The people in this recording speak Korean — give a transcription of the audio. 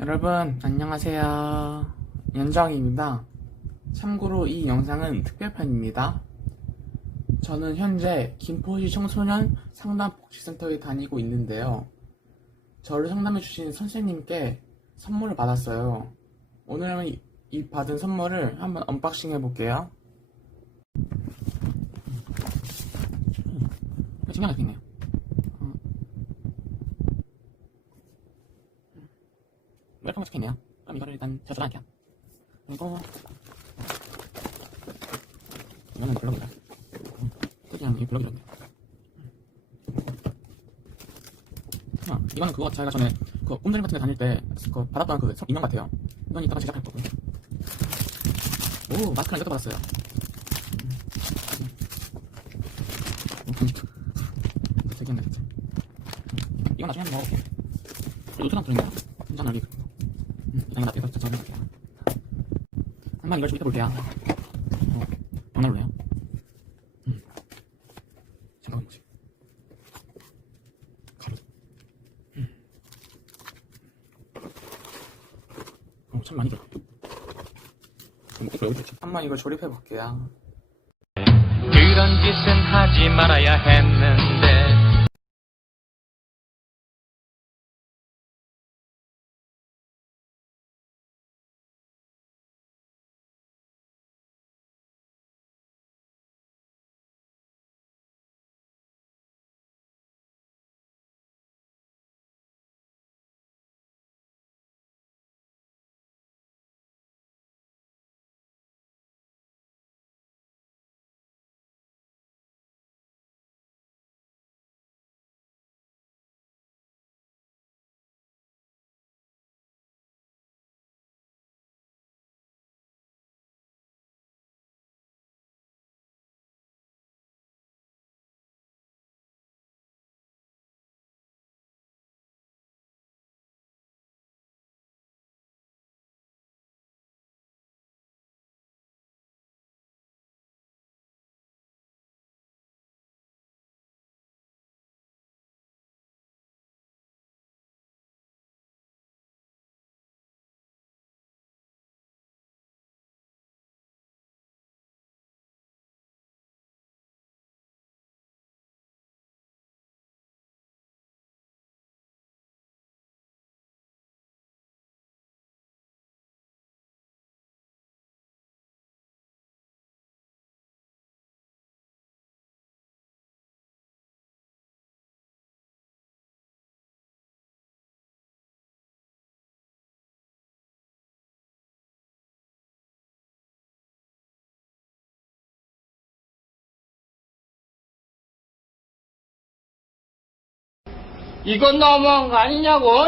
여러분 안녕하세요, 연정입니다. 참고로 이 영상은 특별편입니다. 저는 현재 김포시 청소년 상담복지센터에 다니고 있는데요, 저를 상담해주신 선생님께 선물을 받았어요. 오늘은 이 받은 선물을 한번 언박싱 해볼게요. 신기하게 생겼네요. 웰컴 적혀있네요. 그럼 이거를 일단 제가 저장할게요. 그리고 이거는 블럭이다. 특이한 이 블럭이 좋네요. 이거는 그거 제가 전에 그 꿈드림 같은 데 다닐 때 그 받았던 그 인형 같아요. 이건 이따가 제작할 거고요. 오, 마스크랑 이것도 받았어요. 특이한데 진짜. 이건 나중에 한번 먹어볼게요. 그리고 노트랑 들어있네요. 혼자 널리 그리고 이상하게 놔두고 저장해볼게요. 한번 이걸 좀 입혀볼게요. 장난로네요. 잠깐만 뭐지? 가루. 참 많이 들어. 여기 있지. 한번 이걸 조립해볼게요. 그런 짓은 하지 말아야 했는데 이건 너무한 거 아니냐고.